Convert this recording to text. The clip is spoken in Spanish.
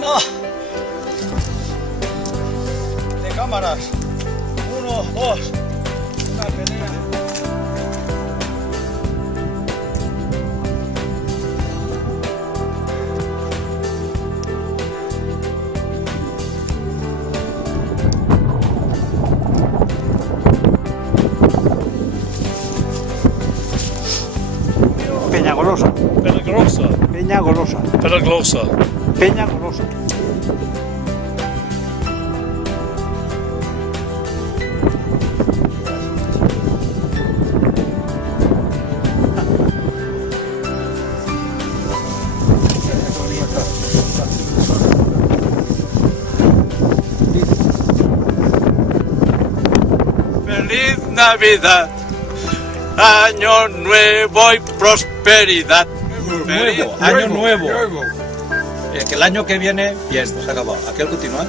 No. De cámaras. 1, 2. Una pelea. Peña Golosa. Peligrosa. Peña Golosa. Peligrosa. Peña Golosa. Feliz Navidad, Año Nuevo y prosperidad. Nuevo, año nuevo. Que el año que viene, ya está, se ha acabado. Aquel continuar.